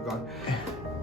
Keep going.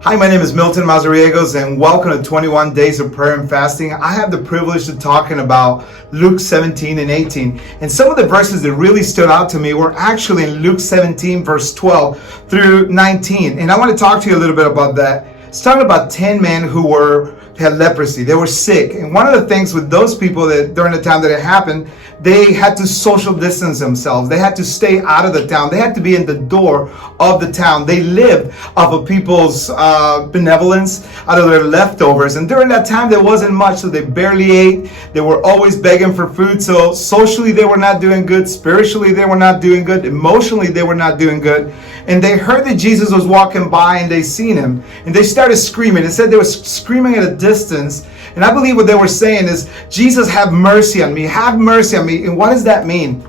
Hi, my name is Milton Mazariegos, and welcome to 21 Days of Prayer and Fasting. I have the privilege of talking about Luke 17 and 18. And some of the verses that really stood out to me were actually in Luke 17, verse 12 through 19. And I want to talk to you a little bit about that. It's talking about 10 men who had leprosy. They were sick. And one of the things with those people that during the time that it happened, they had to social distance themselves. They had to stay out of the town. They had to be in the door of the town. They lived off of people's benevolence, out of their leftovers. And during that time, there wasn't much, so they barely ate. They were always begging for food. So socially, they were not doing good. Spiritually, they were not doing good. Emotionally, they were not doing good. And they heard that Jesus was walking by and they seen him. And they started screaming. It said they were screaming at a distance. And I believe what they were saying is, Jesus, have mercy on me. Have mercy on me. And what does that mean?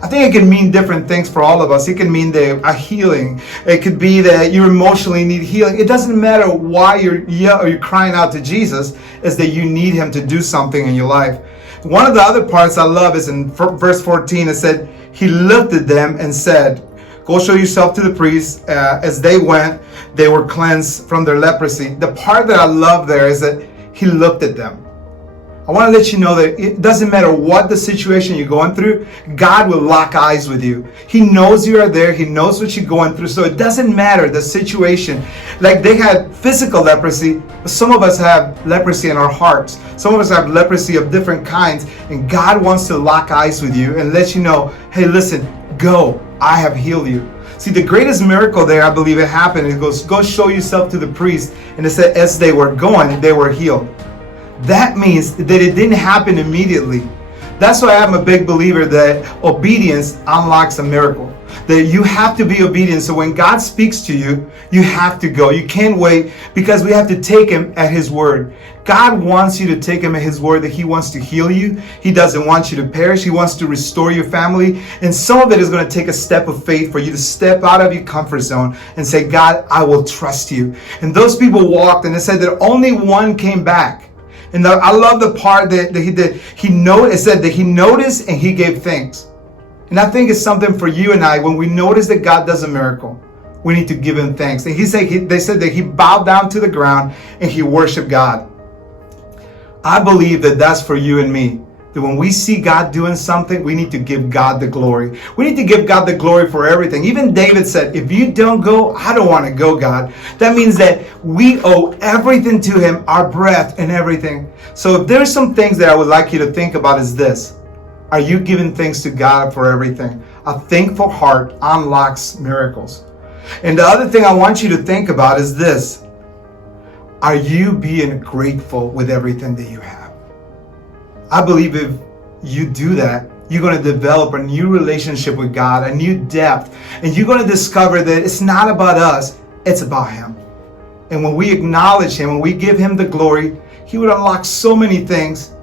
I think it can mean different things for all of us. It can mean a healing. It could be that you emotionally need healing. It doesn't matter why you're crying out to Jesus, is that you need him to do something in your life. One of the other parts I love is in verse 14. It said, he looked at them and said, go show yourself to the priest. As they went, they were cleansed from their leprosy. The part that I love there is that he looked at them. I want to let you know that it doesn't matter what the situation you're going through, God will lock eyes with you. He knows you are there. He knows what you're going through. So it doesn't matter the situation. Like they had physical leprosy, but some of us have leprosy in our hearts. Some of us have leprosy of different kinds. And God wants to lock eyes with you and let you know, hey, listen, go. I have healed you. See, the greatest miracle there, I believe it happened. It goes, go show yourself to the priest. And it said, as they were going, they were healed. That means that it didn't happen immediately. That's why I'm a big believer that obedience unlocks a miracle. That you have to be obedient. So when God speaks to you, you have to go. You can't wait, because we have to take him at his word. God wants you to take him at his word that he wants to heal you. He doesn't want you to perish. He wants to restore your family. And some of it is going to take a step of faith for you to step out of your comfort zone and say, God, I will trust you. And those people walked, and it said that only one came back. And I love the part that he noticed and he gave thanks. And I think it's something for you and I, when we notice that God does a miracle, we need to give him thanks. And they said that he bowed down to the ground and he worshiped God. I believe that that's for you and me. That when we see God doing something, we need to give God the glory. We need to give God the glory for everything. Even David said, if you don't go, I don't want to go, God. That means that we owe everything to him, our breath and everything. So if there's some things that I would like you to think about is this. Are you giving thanks to God for everything? A thankful heart unlocks miracles. And the other thing I want you to think about is this. Are you being grateful with everything that you have? I believe if you do that, you're going to develop a new relationship with God, a new depth, and you're going to discover that it's not about us, it's about him. And when we acknowledge him, when we give him the glory, he would unlock so many things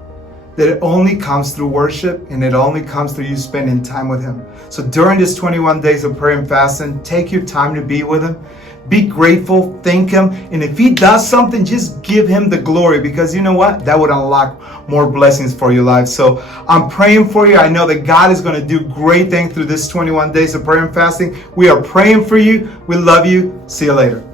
that it only comes through worship, and it only comes through you spending time with him. So during this 21 days of prayer and fasting, take your time to be with him. Be grateful, thank him, and if he does something, just give him the glory, because you know what? That would unlock more blessings for your life. So I'm praying for you. I know that God is going to do great things through this 21 days of prayer and fasting. We are praying for you. We love you. See you later.